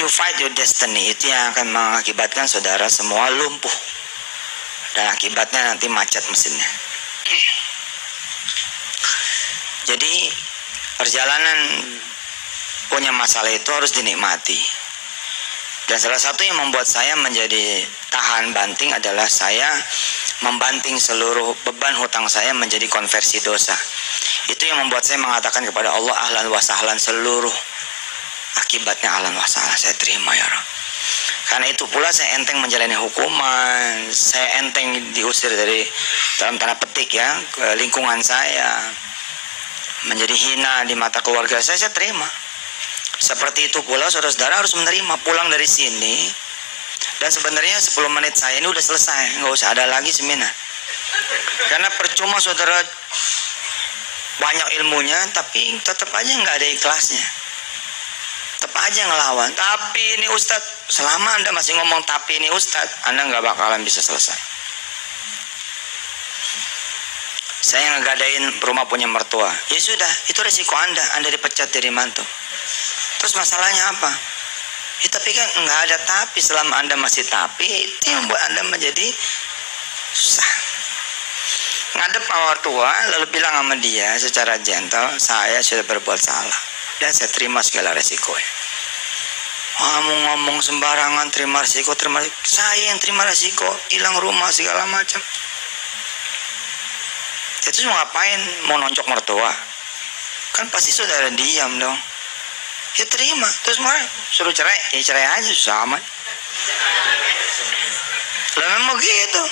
You fight your destiny. Itu yang akan mengakibatkan saudara semua lumpuh. Dan akibatnya nanti macet mesinnya. Jadi perjalanan punya masalah itu harus dinikmati. Dan salah satu yang membuat saya menjadi tahan banting adalah saya membanting seluruh beban hutang saya menjadi konversi dosa. Itu yang membuat saya mengatakan kepada Allah, ahlan wa sahlan, seluruh akibatnya ahlan wa sahlan, saya terima ya Rabb. Karena itu pula saya enteng menjalani hukuman, saya enteng diusir dari dalam tanda petik ya ke lingkungan saya, menjadi hina di mata keluarga saya terima. Seperti itu pula saudara-saudara harus menerima, pulang dari sini dan sebenarnya 10 menit saya ini udah selesai, nggak usah ada lagi seminar. Karena percuma saudara banyak ilmunya tapi tetap aja nggak ada ikhlasnya, tetap aja ngelawan. Tapi ini Ustadz, selama Anda masih ngomong tapi ini Ustadz, Anda nggak bakalan bisa selesai. Saya ngegadain rumah punya mertua, ya sudah, itu resiko Anda dipecat dari mantu. Terus masalahnya apa? Ya tapi kan nggak ada tapi, selama Anda masih tapi, itu yang membuat Anda menjadi susah. Ngadep sama mertua, lalu bilang sama dia secara gentle, saya sudah berbuat salah dan saya terima segala resikonya. Kamu ngomong sembarangan, terima resiko, saya yang terima resiko, hilang rumah segala macam. Itu mau ngapain? Mau nonjok mertua? Kan pasti saudara diam dong. Ya terima, terus mau suruh cerai, ya cerai aja, susah amat. Lah memang gitu.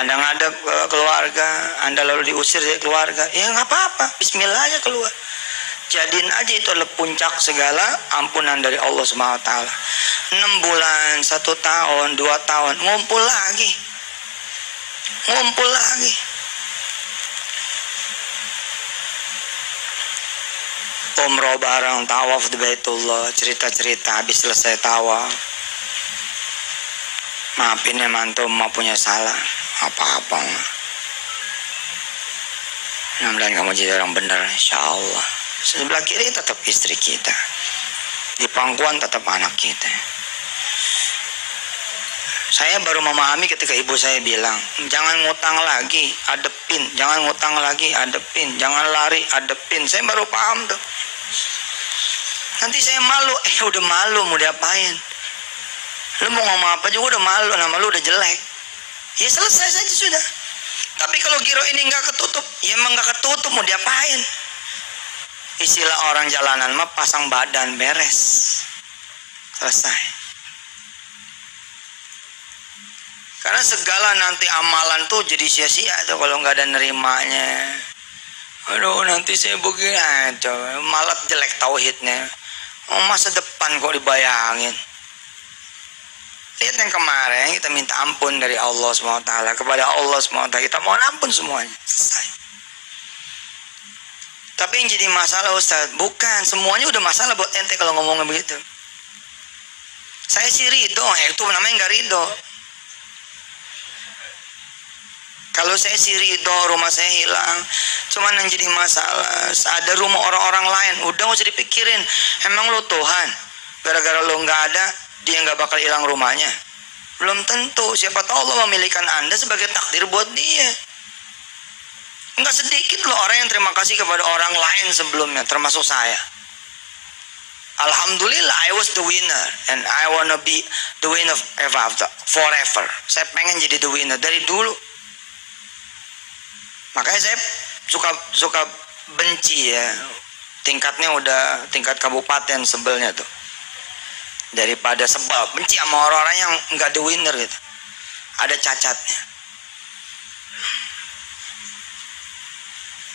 Anda ngadep keluarga, Anda lalu diusir dari keluarga, ya nggak apa-apa, bismillah aja keluar. Jadiin aja itu adalah puncak segala ampunan dari Allah SWT. 6 bulan, 1 tahun, 2 tahun, ngumpul lagi. Umroh bareng, tawaf di Baitullah, cerita-cerita habis selesai tawaf. Maafin ya mantu, mau punya salah apa-apa. Mudah-mudahan kamu jadi orang benar, insya Allah. Sebelah kiri tetap istri kita, di pangkuan tetap anak kita. Saya baru memahami ketika ibu saya bilang, jangan ngutang lagi, adepin, jangan ngutang lagi, adepin, jangan lari, adepin. Saya baru paham tuh. Nanti saya malu, udah malu mau diapain? Lu mau ngomong apa juga udah malu, nama lu udah jelek. Ya selesai saja sudah. Tapi kalau giro ini nggak ketutup, ya emang nggak ketutup, mau diapain? Istilah orang jalanan mah pasang badan beres, selesai. Karena segala nanti amalan tuh jadi sia-sia tuh kalau nggak ada nerimanya. Aduh nanti saya begini aja, malah jelek tauhidnya. Masa depan kok dibayangin. Lihat yang kemarin kita minta ampun dari Allah SWT, kepada Allah SWT kita mohon ampun semuanya, selesai. Tapi yang jadi masalah Ustaz, bukan semuanya udah masalah buat ente kalau ngomongnya begitu. Saya sih ridho, itu namanya nggak ridho. Kalau saya sih ridho, rumah saya hilang, cuman yang jadi masalah ada rumah orang-orang lain, udah nggak usah dipikirin. Emang lo Tuhan, gara-gara lo nggak ada, dia nggak bakal hilang rumahnya? Belum tentu. Siapa tahu Allah memilihkan Anda sebagai takdir buat dia. Nggak sedikit loh orang yang terima kasih kepada orang lain sebelumnya, termasuk saya. Alhamdulillah, I was the winner and I wanna be the winner forever. Saya pengen jadi the winner dari dulu. Makanya saya suka benci ya. Tingkatnya udah tingkat kabupaten sebelnya tuh. Daripada sebel, benci sama orang-orang yang nggak the winner gitu. Ada cacatnya.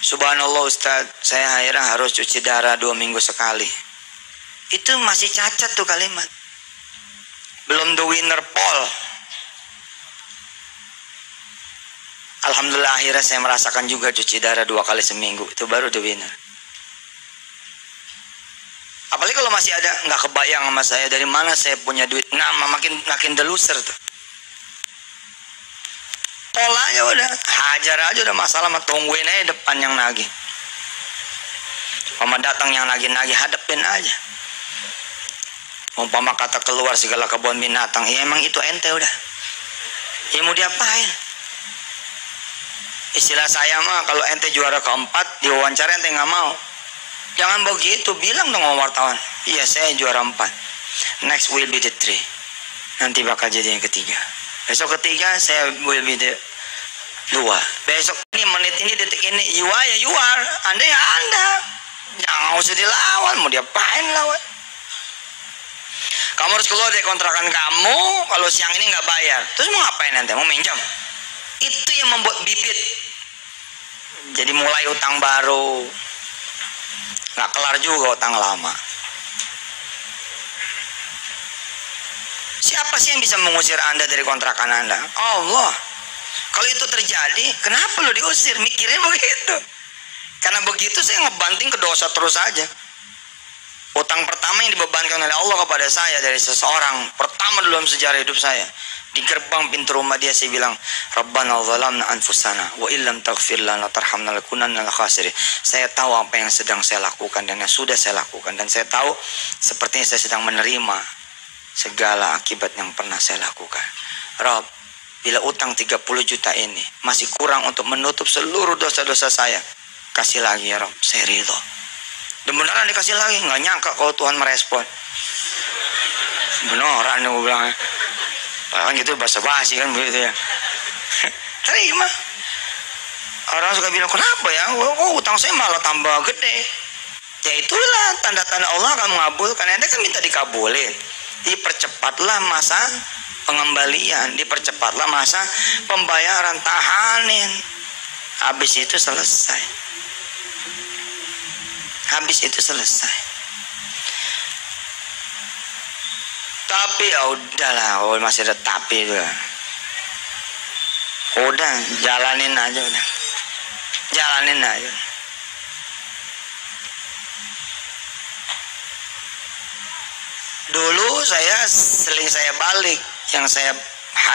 Subhanallah Ustaz, saya akhirnya harus cuci darah 2 minggu sekali. Itu masih cacat tuh kalimat. Belum the winner Paul. Alhamdulillah akhirnya saya merasakan juga cuci darah 2 kali seminggu. Itu baru the winner. Apalagi kalau masih ada nggak kebayang sama saya dari mana saya punya duit. Makin the loser tuh. Polanya udah hajar aja, udah masalah mah tungguin aja depan yang nagih. Pama datang yang nagih-nagih hadapin aja. Umpama kata keluar segala kebun binatang, ya emang itu ente udah. Ya mau diapain? Istilah saya mah kalau ente juara keempat, diwawancara ente nggak mau. Jangan begitu, bilang dong sama wartawan. Iya saya juara 4. Next will be the 3. Nanti bakal jadi yang ketiga. Besok ketiga saya will be the 2. Besok ini menit ini detik ini you are ya you are. Anda ya Anda. Jangan usah dilawan, mau diapain lawan? Kamu harus keluar dari kontrakan kamu kalau siang ini nggak bayar. Terus mau ngapain nanti? Mau minjam? Itu yang membuat bibit jadi mulai utang baru. Nggak kelar juga utang lama. Siapa sih yang bisa mengusir Anda dari kontrakan Anda? Allah. Kalau itu terjadi, kenapa lo diusir? Mikirin begitu. Karena begitu saya ngebanting ke dosa terus aja. Utang pertama yang dibebankan oleh Allah kepada saya dari seseorang, pertama dalam sejarah hidup saya, di gerbang pintu rumah dia saya bilang, Rabbana zalamna anfusana wa illam taghfir lana tarhamna lakunanna minal khasirin. Saya tahu apa yang sedang saya lakukan dan yang sudah saya lakukan, dan saya tahu sepertinya saya sedang menerima segala akibat yang pernah saya lakukan. Rabb, bila utang 30 juta ini masih kurang untuk menutup seluruh dosa-dosa saya, kasih lagi ya Rabb, saya ridho. Dan beneran dikasih lagi, nggak nyangka kalau Tuhan merespon. Beneran gue bilang, kan gitu basa-basi kan begitu ya. Terima. Orang suka bilang, kenapa ya? Oh, utang saya malah tambah gede. Ya itulah tanda-tanda Allah akan mengabulkan. Anda kan minta dikabulin. Dipercepatlah masa pengembalian, dipercepatlah masa pembayaran, tahanin. Habis itu selesai. Habis itu selesai. Tapi ya udahlah, oh, masih ada tapi itu. Udah, jalanin aja udah. Jalanin aja. Dulu seling saya balik, yang saya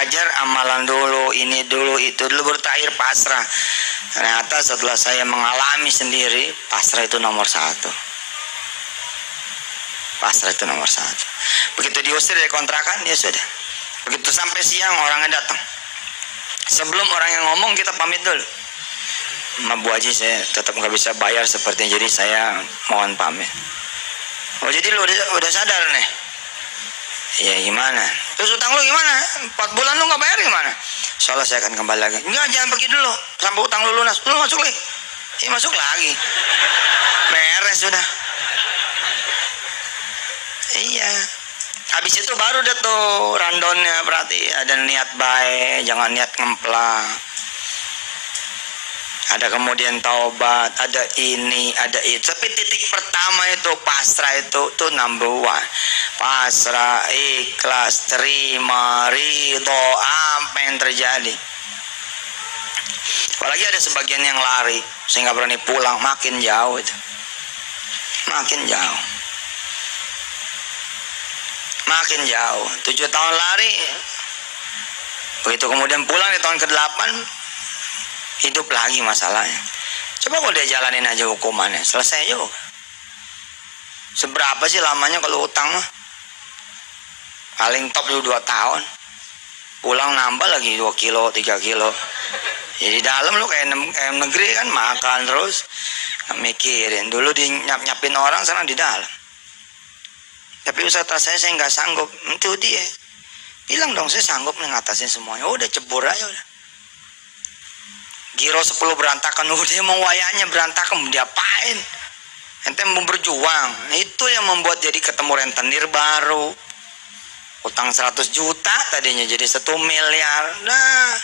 hajar amalan dulu, ini dulu, itu dulu, bertakhir pasrah. Ternyata setelah saya mengalami sendiri, pasrah itu nomor 1. Pasrah itu nomor 1. Begitu diusir dari kontrakan, ya sudah. Begitu sampai siang orangnya datang. Sebelum orang yang ngomong kita pamit dulu. Ma Bu Haji, saya tetap nggak bisa bayar sepertinya, jadi saya mohon pamit. Oh jadi lu udah sadar nih? Ya gimana? Terus utang lu gimana? 4 bulan lu nggak bayar gimana? Soalnya saya akan kembali lagi. Enggak, jangan pergi dulu sampai utang lu lunas. Lu masuk lagi. Ya masuk lagi. Beres sudah. Iya. Habis itu baru deh tuh randonnya, berarti ada niat baik, jangan niat ngemplak. Ada kemudian taubat, ada ini, ada itu. Tapi titik pertama itu pasrah, itu tuh number 1. Pasrah, ikhlas, terima, ridho, apa yang terjadi. Apalagi ada sebagian yang lari, saya nggak berani pulang, makin jauh itu. Makin jauh. Makin jauh. 7 tahun lari, begitu kemudian pulang di tahun ke-8, hidup lagi masalahnya. Coba kalau dia jalanin aja hukumannya, selesai juga. Seberapa sih lamanya kalau utang mah? Paling top dulu 2 tahun. Pulang nambah lagi 2 kilo, 3 kilo. Jadi dalam lu kayak negeri kan, makan terus, mikirin. Dulu nyapin orang, sekarang di dalam. Tapi usaha saya nggak sanggup. Itu dia. Bilang dong, saya sanggup nih ngatasin semuanya. Udah cebur aja udah. Giro 10 berantakan, udah mau wayanya berantakan, mau diapain? Ente mau berjuang. Itu yang membuat jadi ketemu rentenir baru. Utang 100 juta tadinya jadi 1 miliar. Nah,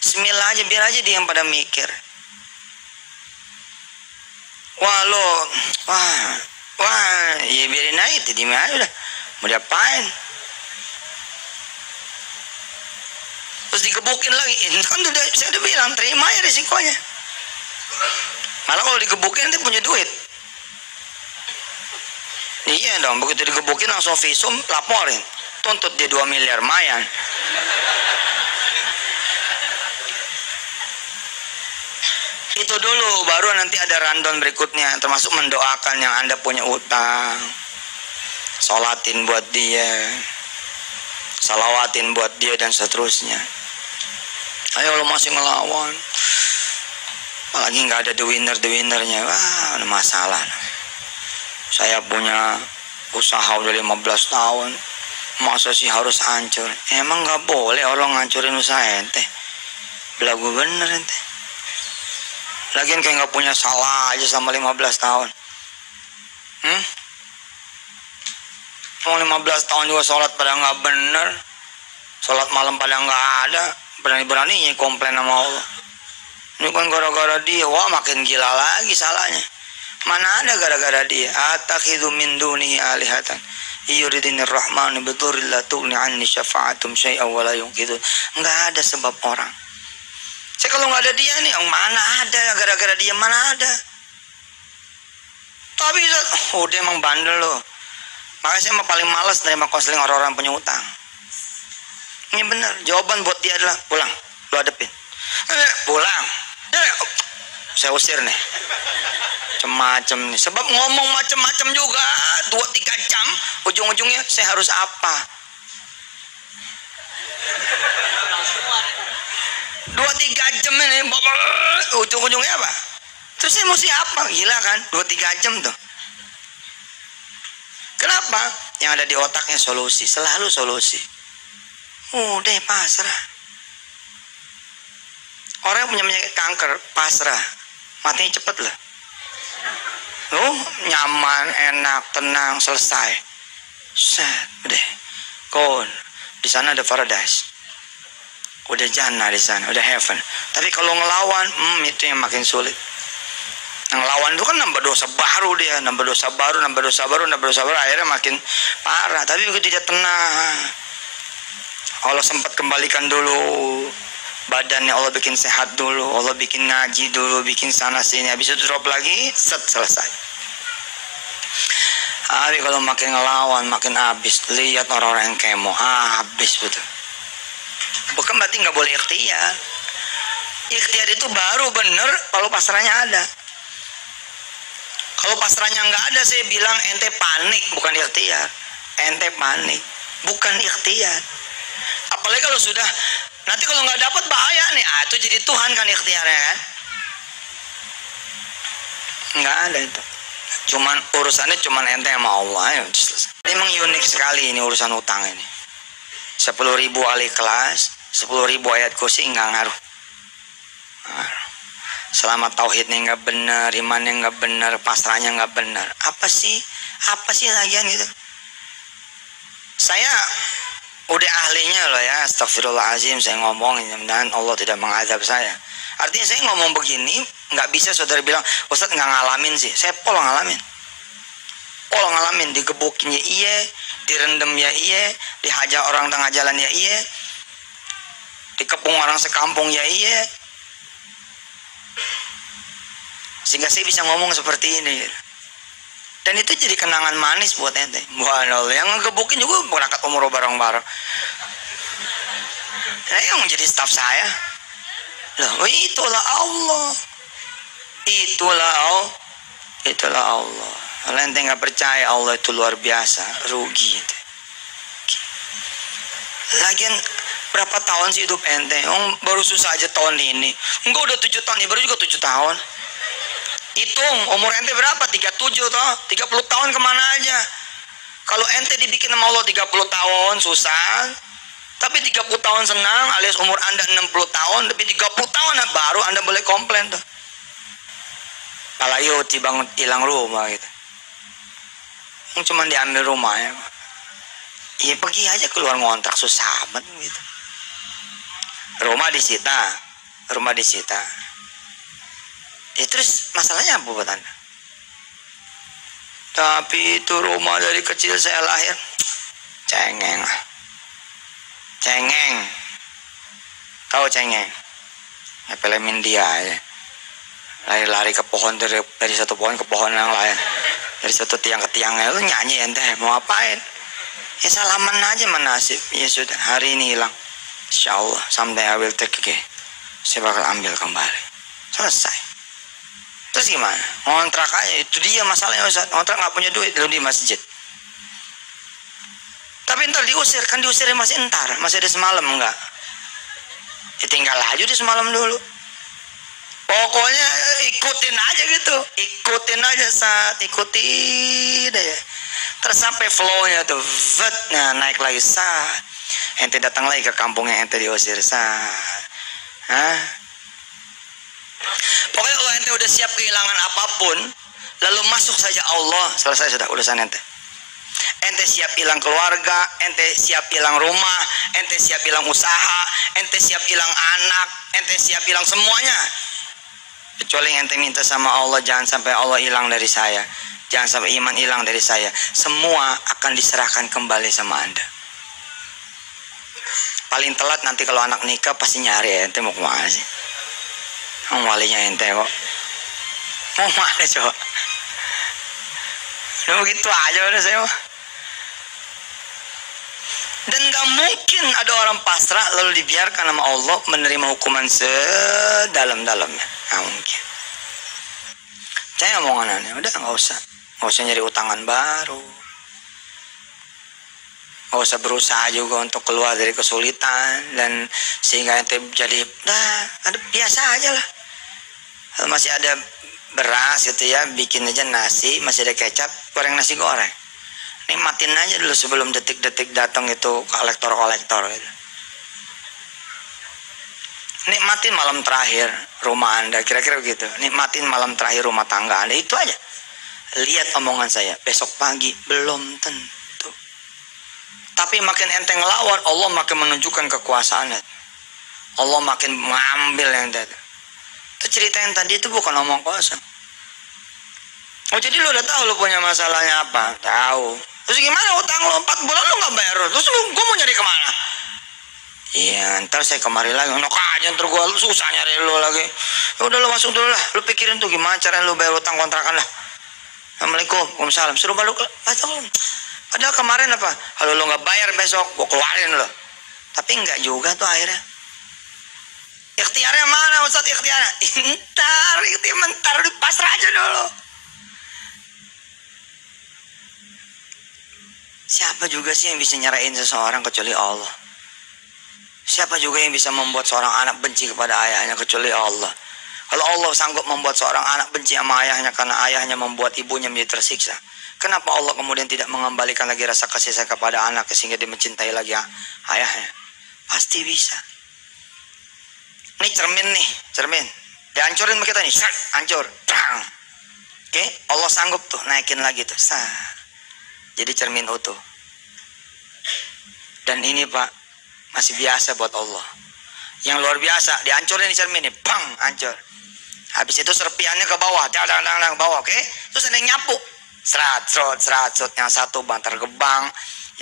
bismillah aja, biar aja dia yang pada mikir. Wah, ya biarin aja, di mana udah. Mau diapain? Terus digebukin lagi. Kan saya udah bilang, terima ya risikonya. Malah kalau digebukin nanti punya duit. Iya dong, begitu digebukin langsung visum, laporin. Tuntut dia 2 miliar, mayan. Itu dulu, baru nanti ada rundown berikutnya, termasuk mendoakan yang Anda punya utang. sholatin buat dia, salawatin buat dia dan seterusnya. Ayo lo masih ngelawan, apalagi nggak ada the winnernya. Wah, ada masalah. Saya punya usaha udah 15 tahun, masa sih harus hancur? Emang nggak boleh orang ngancurin usaha ente? Belagu bener ente. Lagian kayak nggak punya salah aja sama 15 tahun. Mau 15 tahun juga sholat pada nggak bener, sholat malam pada nggak ada, berani-beraninya komplain sama Allah. Ini kan gara-gara dia, wah makin gila lagi salahnya. Mana ada gara-gara dia? Atakhidu min dunihi alihatan yuridinir rahmanu bidurri la tughni anni syafa'atum syai'aw wa la yunqidun. Enggak ada sebab orang. Saya kalau nggak ada dia nih, mana ada gara-gara dia, mana ada. Tapi dia emang bandel loh. Makanya saya paling malas nerima konseling orang-orang punya utang. Ini benar, jawaban buat dia adalah pulang, lu hadepin. Pulang. Saya usir nih. Macem-macem nih. Sebab ngomong macem-macem juga 2-3 jam, ujung-ujungnya saya harus apa? 2-3 jam ini, ujung-ujungnya apa? Terus saya mesti apa? Gila kan? 2-3 jam tuh. Kenapa? Yang ada di otaknya solusi, selalu solusi. Udah pasrah. Orang yang punya penyakit kanker pasrah, matinya cepet lah. Nyaman, enak, tenang, selesai. Set, udah. Kon, di sana ada paradise. Udah jannah di sana, udah heaven. Tapi kalau ngelawan, itu yang makin sulit. Ngelawan itu kan nambah dosa baru dia, nambah dosa baru, akhirnya makin parah. Tapi begitu dia tenang, Allah sempat kembalikan dulu badannya, Allah bikin sehat dulu, Allah bikin ngaji dulu, bikin sana sini, habis itu drop lagi, selesai. Tapi kalau makin ngelawan, makin habis. Lihat orang-orang yang kemo, habis betul. Bukan berarti nggak boleh ikhtiar. Ikhtiar itu baru bener kalau pasrahnya ada. Kalau pasrahnya nggak ada, saya bilang ente panik, bukan ikhtiar. Ente panik, bukan ikhtiar. Apalagi kalau sudah, nanti kalau nggak dapat bahaya nih. Itu jadi Tuhan kan ikhtiarnya kan? Nggak ada itu. Urusannya cuman ente sama Allah. Ini memang unik sekali ini urusan utang ini. 10.000 ahli kelas, 10.000 ayat kursi nggak ngaruh. Selama tauhidnya nggak benar, imannya nggak benar, pasrahnya nggak benar. Apa sih lagian gitu? Saya udah ahlinya loh ya, astagfirullahaladzim saya ngomong, dan Allah tidak mengazab saya. Artinya saya ngomong begini, nggak bisa saudara bilang, Ustadz nggak ngalamin sih. Saya pola ngalamin, digebukinnya iya, direndamnya iya, dihajar orang tengah jalan ya iya, dikepung orang sekampung ya iya. Sehingga saya bisa ngomong seperti ini. Dan itu jadi kenangan manis buat ente. Subhanallah, yang ngegebukin juga berangkat umroh bareng-bareng. Nah, yang menjadi staf saya. Loh, itulah Allah. Itulah Allah. Kalau ente nggak percaya Allah itu luar biasa, rugi ente. Lagian berapa tahun sih hidup ente? Baru susah aja tahun ini. Enggak udah 7 tahun, ya baru juga 7 tahun. Hitung umur ente berapa? 37 toh? 30 tahun kemana aja? Kalau ente dibikin sama Allah 30 tahun susah, tapi 30 tahun senang, alias umur anda 60 tahun, tapi 30 tahun baru anda boleh komplain tuh. Kalau bangun hilang rumah gitu. Cuma diambil rumahnya. Ya pergi aja keluar ngontrak, susah amat gitu. Rumah disita. Ya terus masalahnya apa buat anda? Tapi itu rumah dari kecil saya lahir. Cengeng. Tahu cengeng? Ya pelemin dia aja. Lari-lari ke pohon, dari satu pohon ke pohon yang lain. Dari satu tiang ke tiangnya. Lu nyanyi ente, mau apain? Ya salaman aja nasib. Ya sudah, hari ini hilang. Insyaallah, someday I will take again. Saya bakal ambil kembali. Selesai. Terus gimana? Ngontrak aja, itu dia masalahnya Ustaz. Ngontrak nggak punya duit, lu di masjid. Tapi ntar diusir, kan diusirnya masih entar, masih ada semalam enggak? Ya tinggal aja di semalam dulu. Pokoknya ikutin aja gitu, ikutin aja saat ikutin aja. Terus sampai flow-nya tuh, nah naik lagi saat. Ente datang lagi ke kampungnya ente diusir saat. Hah? Pokoknya kalau ente udah siap kehilangan apapun, lalu masuk saja Allah, selesai sudah urusan ente. Ente siap hilang keluarga, ente siap hilang rumah, ente siap hilang usaha, ente siap hilang anak, ente siap hilang semuanya. Kecuali ente minta sama Allah, jangan sampai Allah hilang dari saya, jangan sampai iman hilang dari saya. Semua akan diserahkan kembali sama anda. Paling telat nanti kalau anak nikah pasti nyari ente mau kemana sih? Walinya ente kok mau mana coba? Udah begitu aja udah saya mah. Dan gak mungkin ada orang pasrah lalu dibiarkan sama Allah menerima hukuman sedalam-dalamnya. Gak mungkin. Saya omongannya udah gak usah nyari utangan baru, gak usah berusaha juga untuk keluar dari kesulitan dan sehingga ente jadi ada biasa aja lah. Kalau masih ada beras gitu ya, bikin aja nasi, masih ada kecap, goreng nasi goreng. Nikmatin aja dulu sebelum detik-detik datang itu kolektor-kolektor gitu. Nikmatin malam terakhir rumah anda, kira-kira begitu. Nikmatin malam terakhir rumah tangga anda, itu aja. Lihat omongan saya, besok pagi belum tentu. Tapi makin ente ngelawan, Allah makin menunjukkan kekuasaannya. Allah makin mengambil yang tadi. Itu cerita yang tadi itu bukan omong kosong. Oh jadi lu udah tahu lu punya masalahnya apa? Tahu. Terus gimana utang lu 4 bulan lu gak bayar? Terus gua mau nyari kemana? Iya ntar saya kemari lagi. Enak aja ntar gua susah nyari lu lagi. Ya udah lu masuk dulu lah. Lu pikirin tuh gimana cara lu bayar utang kontrakan lah. Assalamualaikum, waalaikumsalam. Suruh balik lah. Padahal kemarin apa? Kalau lu gak bayar besok gua keluarin lu. Tapi enggak juga tuh akhirnya. Ikhtiarnya mana Ustaz ikhtiarnya? Bentar dipasrah aja dulu. Siapa juga sih yang bisa nyerahin seseorang kecuali Allah? Siapa juga yang bisa membuat seorang anak benci kepada ayahnya kecuali Allah? Kalau Allah sanggup membuat seorang anak benci sama ayahnya karena ayahnya membuat ibunya menjadi tersiksa, kenapa Allah kemudian tidak mengembalikan lagi rasa kasih sayang kepada anak sehingga dia mencintai lagi ayahnya? Pasti bisa. Ini cermin. Dihancurin kita nih, hancur. Oke, Allah sanggup tuh naikin lagi tuh. Jadi cermin utuh. Dan ini Pak, masih biasa buat Allah. Yang luar biasa, dihancurin di cermin ini, bang, hancur. Habis itu serpiannya ke bawah, dang bawah, oke? Terus ada yang nyapu. Serat. Yang satu Bantar Gebang,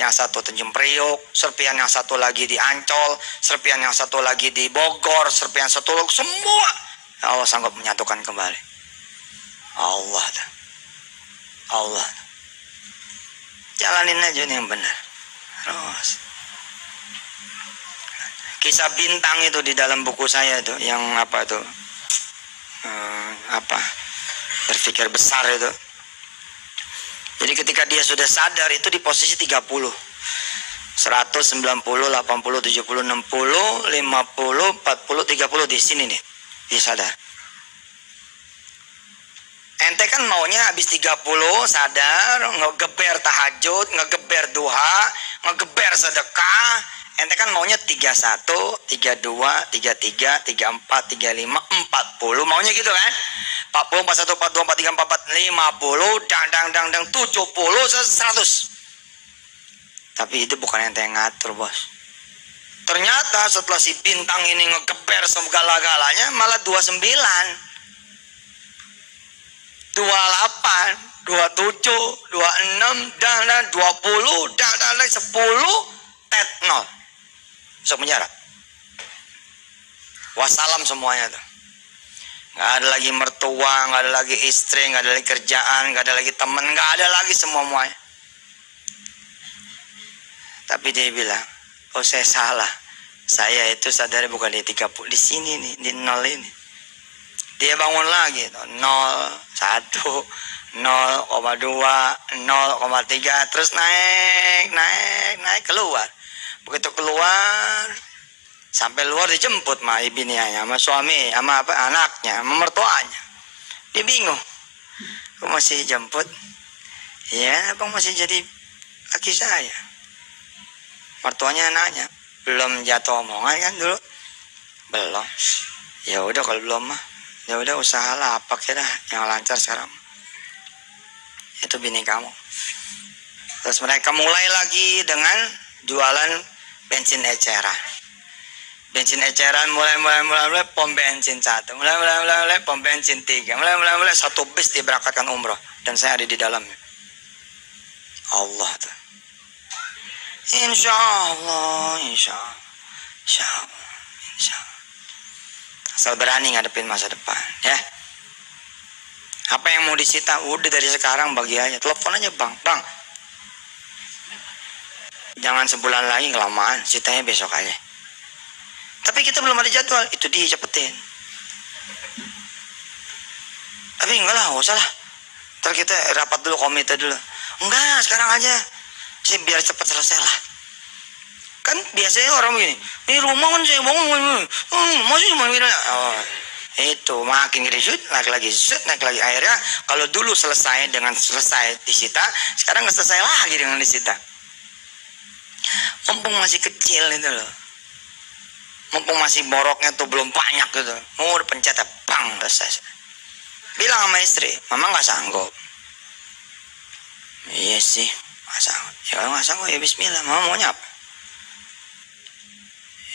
yang satu Tanjung Priok, serpian yang satu lagi di Ancol, serpian yang satu lagi di Bogor, serpian satu lagi, semua Allah sanggup menyatukan kembali. Allah. Jalanin aja nih yang benar. Terus kisah bintang itu di dalam buku saya tuh, yang apa tuh? Berpikir besar itu. Jadi ketika dia sudah sadar itu di posisi 30. 100, 90, 80, 70, 60, 50, 40, 30 di sini nih. Dia sadar. Ente kan maunya habis 30 sadar, ngegeber tahajud, ngegeber duha, ngegeber sedekah. Ente kan maunya 31, 32, 33, 34, 35, 40. Maunya gitu kan? 40, 41, 42, 43, 44, 50, dang, 70, 100. Tapi itu bukan ente yang ngatur, bos. Ternyata setelah si bintang ini ngegeber segala-galanya malah 29. 28, 27, 26, dan 20, dan 10, tet 0. Masuk penjara. Wassalam semuanya tuh. Nggak ada lagi mertua, nggak ada lagi istri, nggak ada lagi kerjaan, nggak ada lagi teman, nggak ada lagi semuanya. Tapi dia bilang, oh saya salah. Saya itu sadar bukan di 30, di sini nih, di 0 ini. Dia bangun lagi, 0, 1, 0,2, 0,3, terus naik keluar. Begitu keluar, sampai luar dijemput sama ibinianya, sama suami, sama anaknya, sama mertuanya. Dia bingung, kok masih jemput? Ya, abang masih jadi laki saya. Mertuanya nanya, belum jatuh omongan kan dulu? Belum. Ya udah kalau belum mah, ya udah usahalah apa kira yang lancar sekarang. Itu bini kamu. Terus mereka mulai lagi dengan jualan bensin eceran. Bensin eceran mulai pom bensin 1, mulai pom bensin 3, mulai satu bis diberangkatkan umroh dan saya ada di dalamnya. Allah tuh. Insya Allah. Asal berani ngadepin masa depan, ya. Apa yang mau disita udah dari sekarang bagi aja. Telepon aja bang. Jangan sebulan lagi, kelamaan, sitanya besok aja. Tapi kita belum ada jadwal, itu dia cepetin. Tapi enggak lah, usah lah. Ntar kita rapat dulu, komite dulu. Enggak, sekarang aja. Sih biar cepat selesai lah. Kan biasanya orang begini, ini rumah kan saya bangun, masih cuma gini. Oh, itu makin gede, naik lagi, akhirnya kalau dulu selesai disita, sekarang nggak selesai lagi dengan disita. Mumpung masih kecil itu loh, mumpung masih boroknya tuh belum banyak gitu, mau pencet bang selesai. Bilang sama istri, mama nggak sanggup. Iya sih, nggak sanggup. Ya nggak sanggup ya Bismillah. Mama maunya apa?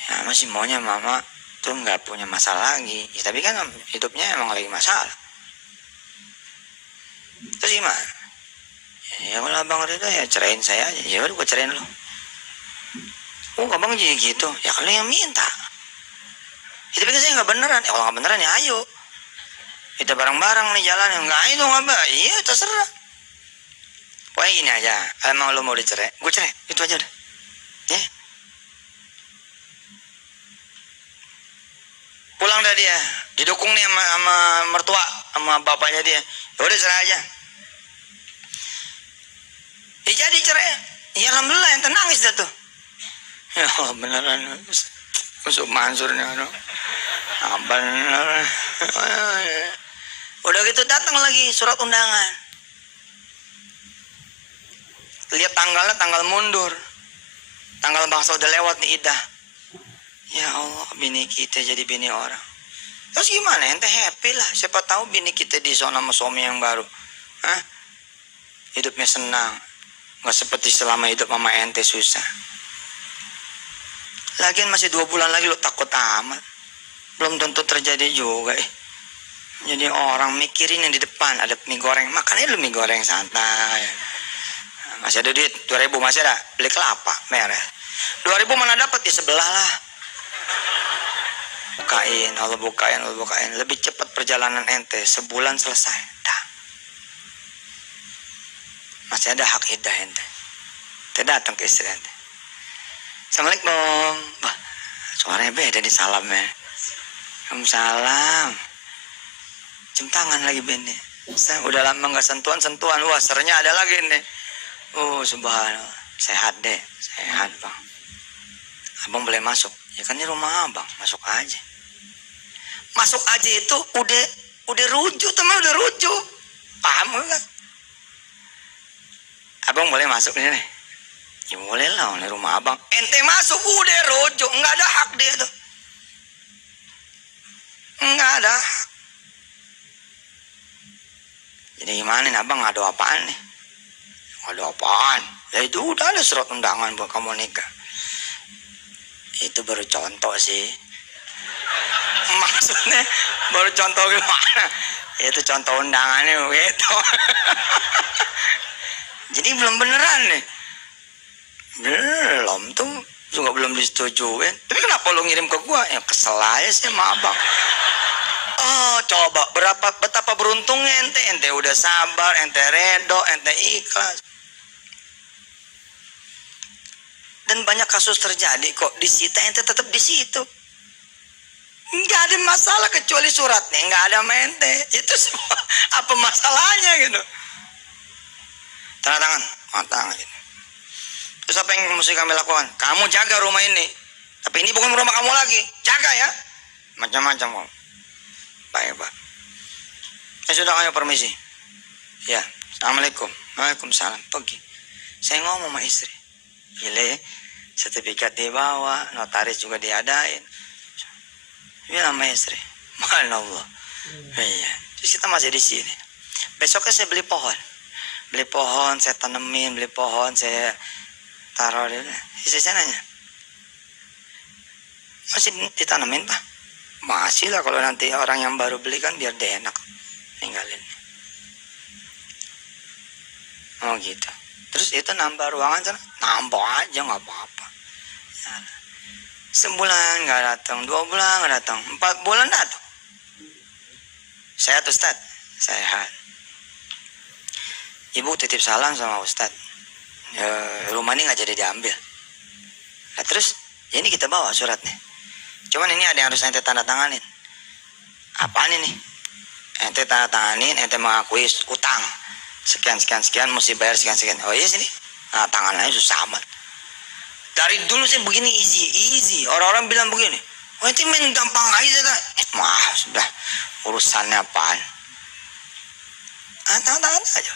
Ya masih maunya mama tuh nggak punya masalah lagi. Ya, tapi kan hidupnya emang lagi masalah. Terus gimana? Ya kalau abang Rida ya cerain saya aja. Ya udah gue cerain lo. Oh abang jadi gitu. Ya kalau yang minta. Ya, tapi kan saya nggak beneran. Ya kalau nggak beneran ya ayo. Kita bareng-bareng nih jalan. Enggak itu nggak apa. Iya terserah. Pokoknya gini aja. Emang lo mau dicerai? Gue cerai. Itu aja udah. Ya. Pulang dah dia. Didukung nih sama mertua, sama bapaknya dia. Ya udah cerai aja. Ya jadi cerai. Ya alhamdulillah yang nangis dah tuh. Ya Allah beneran. Masuk Mansurnya. Bener. Udah gitu datang lagi surat undangan. Lihat tanggalnya, tanggal mundur. Tanggal bangsa udah lewat nih idah. Ya Allah, bini kita jadi bini orang. Terus gimana? Ente happy lah. Siapa tahu bini kita di zona sama suami yang baru. Hah? Hidupnya senang. Nggak seperti selama hidup sama ente susah. Lagian masih 2 bulan lagi lo takut amat. Belum tentu terjadi juga. Jadi orang mikirin yang di depan. Ada mie goreng. Makannya lu mie goreng santai. Masih ada duit 2.000 masih ada. Beli kelapa merah. 2.000 mana dapat di sebelah lah. Allah bukain. Lebih cepat perjalanan ente. Sebulan selesai. Dah. Masih ada hak idah ente. Ente datang ke istri ente. Assalamualaikum. Bah, suaranya beda di salamnya. Waalaikumsalam. Cium tangan lagi bini. Saya udah lama nggak sentuhan. Wah sernya ada lagi nih. Oh subhanallah. Sehat deh. Sehat bang. Abang boleh masuk. Ya kan ini rumah abang. Masuk aja. Masuk aja itu udah rujuk teman, udah rujuk. Paham kan? Abang boleh masuk ini nih. Ya boleh lah, ini rumah abang. Ente masuk udah rujuk, nggak ada hak dia tuh. Nggak ada. Jadi gimana nih abang, ngadu apaan nih? Ngadu apaan? Ya itu udah ada surat undangan buat kamu nikah. Itu baru contoh sih. Maksudnya baru contoh gimana? Itu contoh undangannya gitu. Jadi belum beneran nih. Belum tuh juga belum disetujuin. Tapi kenapa lo ngirim ke gua? Ya kesel aja sih sama abang. Oh coba betapa beruntungnya ente udah sabar, ente redo, ente ikhlas. Dan banyak kasus terjadi kok disita ente tetap di situ. Nggak ada masalah kecuali suratnya nggak ada mente. Itu semua apa masalahnya gitu? Tanda tangan gitu. Terus apa yang mesti kami lakukan? Kamu jaga rumah ini. Tapi ini bukan rumah kamu lagi. Jaga ya. Macam-macam kamu. Baik Pak. Ya sudah, ayo permisi. Ya, Assalamualaikum. Waalaikumsalam. Pergi. Saya ngomong sama istri. Gile, sertifikat dibawa, notaris juga diadain. Bilang sama istri. Subhanallah. Iya. Terus kita masih di sini. Besoknya saya beli pohon. Beli pohon, saya tanemin, beli pohon, saya taruh di. Istri saya nanya, masih ditanemin Pak? Masih lah, kalau nanti orang yang baru beli kan biar dia enak ninggalin. Oh gitu. Terus itu nambah ruangan sana, nambah aja nggak apa-apa. Sebulan nggak datang, 2 bulan nggak datang, 4 bulan datang. Sehat Ustad? Sehat. Ibu titip salam sama Ustad. Ya, rumah ini nggak jadi diambil. Nah, terus ya ini kita bawa suratnya. Cuman ini ada yang harus ente tanda tanganin. Apaan ini? Ente tanda tanganin, ente mengakui utang. Sekian mesti bayar sekian. Oh iya sini. Nah, tangannya susah amat. Dari dulu saya begini easy. Orang-orang bilang begini. Oh itu main gampang aja. Maaf sudah. Urusannya apaan? Tangan aja.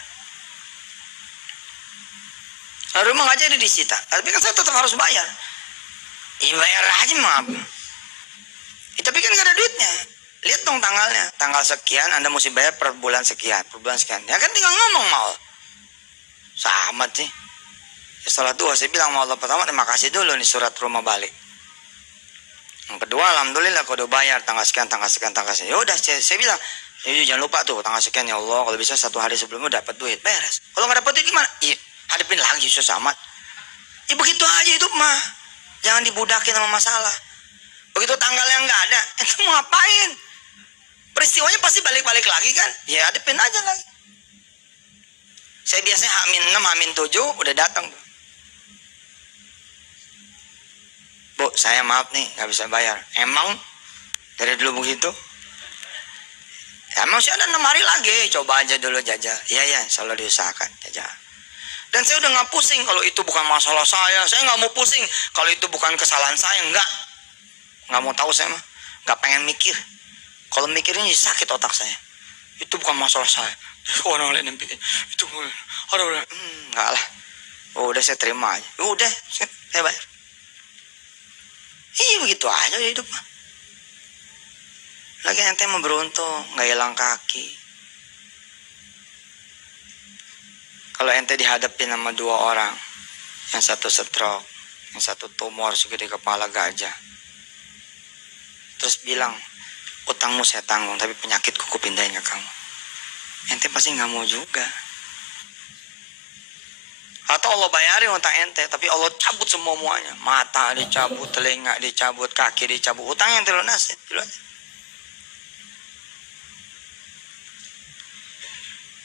Rumah aja ada disita. Tapi kan saya tetap harus bayar. Bayar aja maaf. Tapi kan gak ada duitnya. Lihat dong tanggalnya. Tanggal sekian Anda mesti bayar per bulan sekian. Ya kan tinggal ngomong mau. Sama sih. Ya, setelah dua saya bilang mau Allah pertama terima kasih dulu nih surat rumah balik. Yang kedua alhamdulillah kalau udah bayar tanggal sekian. Ya udah saya bilang jangan lupa tuh tanggal sekian ya Allah, kalau bisa 1 hari sebelumnya dapat duit beres. Kalau nggak dapat duit gimana? Hadapin lagi susah amat. Begitu aja hidup mah. Jangan dibudakin sama masalah. Begitu tanggalnya nggak ada, itu mau ngapain? Peristiwanya pasti balik-balik lagi kan? Ya hadapin aja lagi. Saya biasanya H-6, H-7 udah datang. Bu, saya maaf nih nggak bisa bayar. Emang dari dulu begitu? Ya, emang sih ada 6 hari lagi. Coba aja dulu jajal. Iya, selalu diusahakan jajal. Dan saya udah nggak pusing kalau itu bukan masalah saya. Saya nggak mau pusing kalau itu bukan kesalahan saya. Nggak mau tahu saya mah. Nggak pengen mikir. Kalau mikirin jadi sakit otak saya. Itu bukan masalah saya. Orang lain yang bikin. Itu nggak lah. Udah saya terima aja. Udah saya bayar. Iya begitu aja hidup mah. Lagi ente mau beruntung nggak hilang kaki. Kalau ente dihadapin sama 2 orang, yang satu stroke, yang satu tumor segede kepala gajah, terus bilang utangmu saya tanggung tapi penyakitku kupindahin ke kamu, ente pasti nggak mau juga. Atau Allah bayarin utang ente tapi Allah cabut semuanya, mata dicabut, telinga dicabut, kaki dicabut, utang yang dilunasin.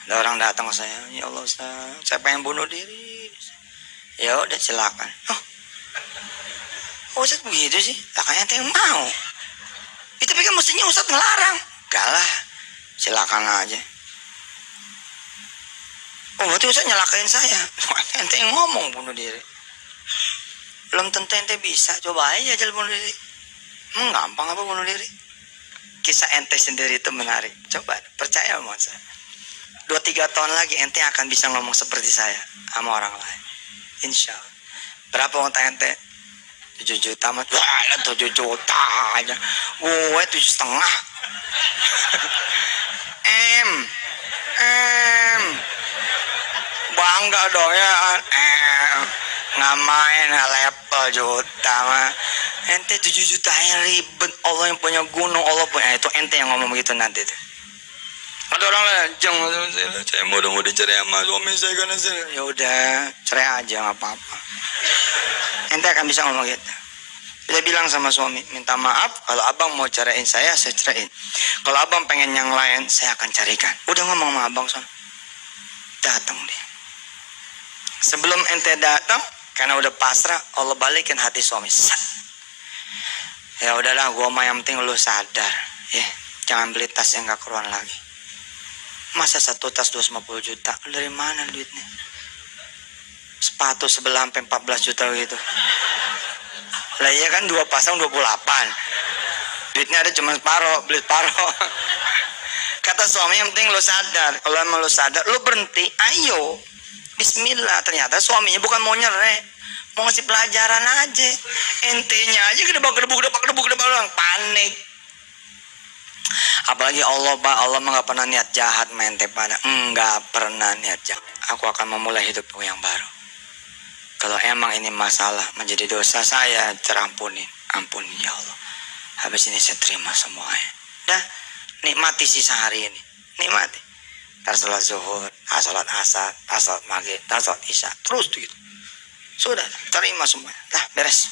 Ada orang datang ke saya, ya Allah Ustaz, saya pengen bunuh diri. Ya udah silakan. Ustaz begitu sih, kayaknya ente yang mau. Tapi kan mestinya Ustaz ngelarang. Gak lah, silakan aja. Berarti Ustaz nyalakain saya. Ente yang ngomong bunuh diri. Belum tentu ente bisa, coba aja jalan bunuh diri. Gampang apa bunuh diri? Kisah ente sendiri itu menarik. Coba, percaya sama saya. 2-3 tahun lagi ente akan bisa ngomong seperti saya sama orang lain. Insya Allah. Berapa utang ente? 7 juta mas. Wah 7 juta aja. Gue 7,5. Bangga dong ya. Nggak main level juta mah. Ente 7 juta yang ribet. Allah yang punya gunung, Allah punya. Itu ente yang ngomong begitu nanti tuh. Ada orang lain, jangan saya mau dicerai sama suami saya karena saya. Ya udah, cerai aja nggak apa-apa. Ente akan bisa ngomong gitu. Dia bilang sama suami, minta maaf kalau abang mau ceraiin saya ceraiin. Kalau abang pengen yang lain, saya akan carikan. Udah ngomong sama abang sono. Datang dia. Sebelum ente datang, karena udah pasrah, Allah balikin hati suami. Ya udahlah, gua mah yang penting lu sadar, ya jangan beli tas yang gak keruan lagi. Masa 1 tas 250 juta? Dari mana duitnya? sepatu sebelah sampai 14 juta gitu. Lah iya kan 2 pasang 28. Duitnya ada cuma separuh, beli separuh. Kata suami, yang penting lo sadar. Kalau emang lo sadar, lo berhenti, ayo. Bismillah. Ternyata suaminya bukan mau nyereh, mau ngasih pelajaran aja. Entenya aja gedebak panik. Apalagi Allah, Pak, Allah nggak pernah niat jahat mente pada, nggak pernah niat jahat. Aku akan memulai hidupku yang baru. Kalau emang ini masalah menjadi dosa saya, terampuni, ampuni ya Allah. Habis ini saya terima semuanya. Dah, nikmati sisa hari ini, nikmati. Tar sholat zuhur, sholat asar, sholat maghrib, sholat isya, terus gitu. Sudah, terima semua. Dah, beres.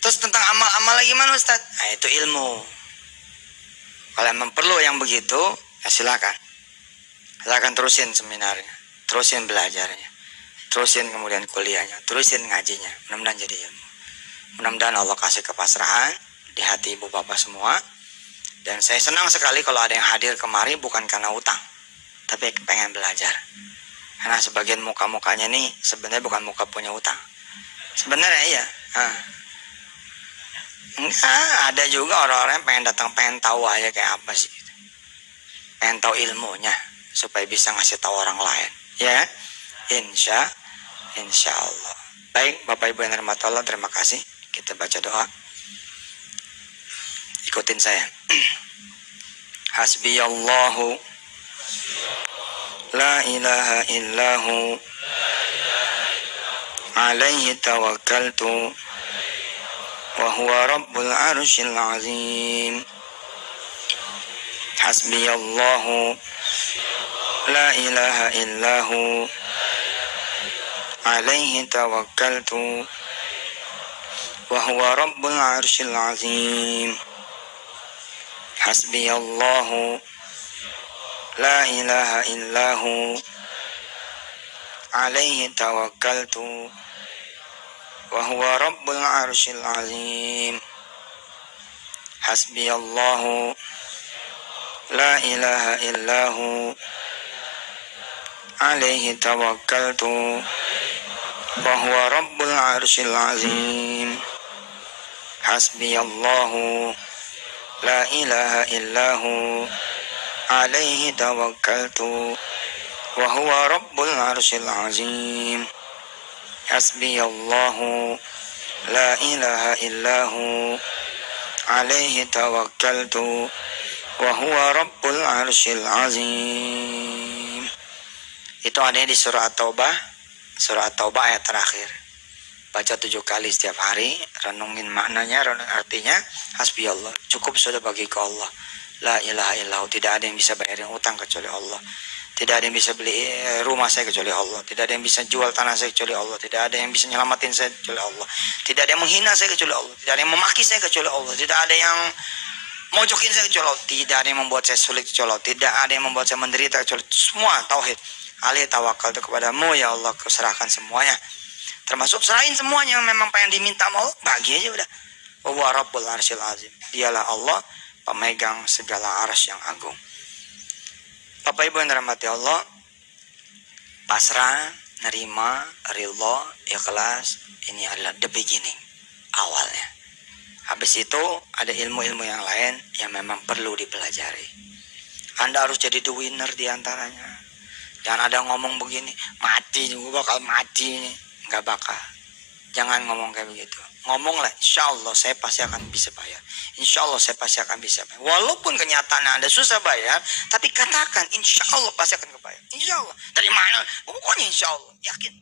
Terus tentang amal-amal lagi mana Ustaz? Nah, itu ilmu. Kalau emang perlu yang begitu, ya silakan. Silakan terusin seminarnya, terusin belajarnya, terusin kemudian kuliahnya, terusin ngajinya. Mudah-mudahan jadi ilmu. Mudah-mudahan Allah kasih kepasrahan di hati ibu bapak semua. Dan saya senang sekali kalau ada yang hadir kemari bukan karena utang, tapi pengen belajar. Karena sebagian muka-mukanya nih sebenarnya bukan muka punya utang. Sebenarnya iya. Ada juga orang-orang yang pengen datang, pengen tahu aja kayak apa sih. Pengen tahu ilmunya supaya bisa ngasih tahu orang lain. Ya kan? Insya Allah. Baik, Bapak Ibu yang dirahmati Allah, terima kasih. Kita baca doa. Ikutin saya. Hasbiyallahu la ilaha illahu alaihi tawakkaltu wa huwa rabbul arsyil azim. Hasbiyallahu la ilaha illahu alaihi tawakkaltu wa huwa rabbul arsyil azim. Hasbiyallahu la ilaha illahu alaihi tawakkaltu wa huwa rabbul arsyil azim. Hasbiyallahu la ilaha illahu alaihi tawakkaltu wa huwa rabbul arsyil azim. Hasbiyallahu la ilaha illahu alaihi tawakkaltu wa huwa rabbul arsyil azim. Hasbiyallahu la ilaha illahu alaihi tawakkaltu wa huwa rabbul arsyil azim. Itu ada di surah At-Taubah. Surah At-Taubah ayat terakhir. Baca 7 kali setiap hari, renungin maknanya, renung artinya. Hasbiyallah, cukup sudah bagi ke Allah. La ilaha illahu, tidak ada yang bisa bayarin utang kecuali Allah. Tidak ada yang bisa beli rumah saya kecuali Allah. Tidak ada yang bisa jual tanah saya kecuali Allah. Tidak ada yang bisa nyelamatin saya kecuali Allah. Tidak ada yang menghina saya kecuali Allah. Tidak ada yang memaki saya kecuali Allah. Tidak ada yang mojokin saya kecuali Allah. Tidak ada yang membuat saya sulit kecuali Allah. Tidak ada yang membuat saya menderita kecuali Allah. Semua tauhid. Alih tawakal itu kepadamu ya Allah, kuserahkan semuanya. Termasuk serahin semuanya yang memang pengen diminta mau, bagi aja udah. Wa rabbul arsyil azim. Dialah Allah, pemegang segala arsy yang agung. Bapak Ibu yang dirahmati Allah, pasrah, nerima, ridha, ikhlas, ini adalah the beginning, awalnya. Habis itu ada ilmu-ilmu yang lain yang memang perlu dipelajari. Anda harus jadi the winner diantaranya. Jangan ada ngomong begini, mati juga bakal mati. Nggak bakal. Jangan ngomong kayak begitu. Ngomonglah, insya Allah saya pasti akan bisa bayar. Insya Allah saya pasti akan bisa bayar. Walaupun kenyataannya Anda susah bayar, tapi katakan insya Allah pasti akan kebayar. Insya Allah. Dari mana? Pokoknya insya Allah. Yakin.